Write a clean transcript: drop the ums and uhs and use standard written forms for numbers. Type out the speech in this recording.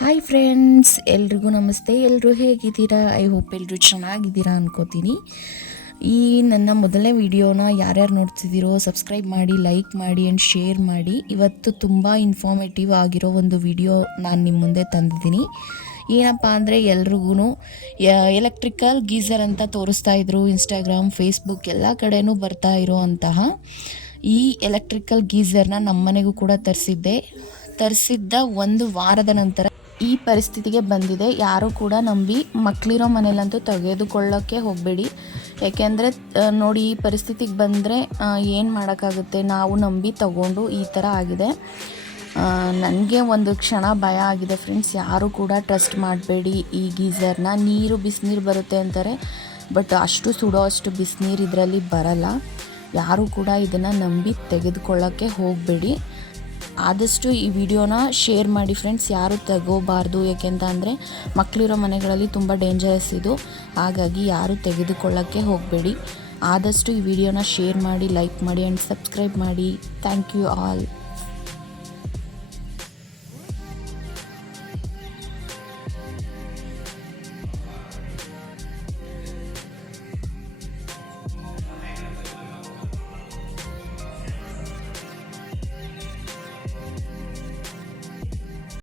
Hi friends, ಎಲ್ರಿಗೂ ನಮಸ್ತೆ. ಎಲ್ಲರೂ ಹೇಗಿದ್ದೀರಾ? ಐ ಹೋಪ್ ಎಲ್ಲರೂ ಚೆನ್ನಾಗಿದ್ದೀರಾ ಅನ್ಕೋತೀನಿ. ಈ ನನ್ನ ಮೊದಲನೇ ವಿಡಿಯೋನ ಯಾರ್ಯಾರು ನೋಡ್ತಿದ್ದೀರೋ ಸಬ್ಸ್ಕ್ರೈಬ್ ಮಾಡಿ, ಲೈಕ್ ಮಾಡಿ ಆ್ಯಂಡ್ ಶೇರ್ ಮಾಡಿ. ಇವತ್ತು ತುಂಬ ಇನ್ಫಾರ್ಮೇಟಿವ್ ಆಗಿರೋ ಒಂದು ವಿಡಿಯೋ ನಾನು ನಿಮ್ಮ ಮುಂದೆ ತಂದಿದ್ದೀನಿ. ಏನಪ್ಪ ಅಂದರೆ ಎಲ್ರಿಗೂ ಎಲೆಕ್ಟ್ರಿಕಲ್ ಗೀಸರ್ ಅಂತ ತೋರಿಸ್ತಾ ಇದ್ರು. ಇನ್ಸ್ಟಾಗ್ರಾಮ್, ಫೇಸ್ಬುಕ್ ಎಲ್ಲ ಕಡೆನೂ ಬರ್ತಾ ಇರೋ ಅಂತಹ ಈ ಎಲೆಕ್ಟ್ರಿಕಲ್ ಗೀಸರ್ನ ನಮ್ಮ ಮನೆಗೂ ಕೂಡ ತರಿಸಿದ್ದ ಒಂದು ವಾರದ ನಂತರ ಈ ಪರಿಸ್ಥಿತಿಗೆ ಬಂದಿದೆ. ಯಾರೂ ಕೂಡ ನಂಬಿ ಮಕ್ಕಳಿರೋ ಮನೇಲಂತೂ ತೆಗೆದುಕೊಳ್ಳೋಕ್ಕೆ ಹೋಗಬೇಡಿ. ಯಾಕೆಂದರೆ ನೋಡಿ, ಈ ಪರಿಸ್ಥಿತಿಗೆ ಬಂದರೆ ಏನು ಮಾಡೋಕ್ಕಾಗುತ್ತೆ. ನಾವು ನಂಬಿ ತಗೊಂಡು ಈ ಥರ ಆಗಿದೆ. ನನಗೆ ಒಂದು ಕ್ಷಣ ಭಯ ಆಗಿದೆ ಫ್ರೆಂಡ್ಸ್. ಯಾರೂ ಕೂಡ ಟ್ರಸ್ಟ್ ಮಾಡಬೇಡಿ ಈ ಗೀಸರ್ನ. ಬಿಸಿನೀರು ಬರುತ್ತೆ ಅಂತಾರೆ, ಬಟ್ ಅಷ್ಟು ಬಿಸಿನೀರು ಇದರಲ್ಲಿ ಬರಲ್ಲ. ಯಾರೂ ಕೂಡ ಇದನ್ನು ನಂಬಿ ತೆಗೆದುಕೊಳ್ಳೋಕ್ಕೆ ಹೋಗಬೇಡಿ. ಆದಷ್ಟು ಈ ವಿಡಿಯೋನ ಶೇರ್ ಮಾಡಿ ಫ್ರೆಂಡ್ಸ್. ಯಾರು ತಗೋಬಾರ್ದು, ಯಾಕೆಂತ ಅಂದರೆ ಮಕ್ಕಳಿರೋ ಮನೆಗಳಲ್ಲಿ ತುಂಬ ಡೇಂಜರಸ್ ಇದು. ಹಾಗಾಗಿ ಯಾರು ತೆಗೆದುಕೊಳ್ಳೋಕ್ಕೆ ಹೋಗಬೇಡಿ. ಆದಷ್ಟು ಈ ವಿಡಿಯೋನ ಶೇರ್ ಮಾಡಿ, ಲೈಕ್ ಮಾಡಿ ಆ್ಯಂಡ್ ಸಬ್ಸ್ಕ್ರೈಬ್ ಮಾಡಿ. Thank you all.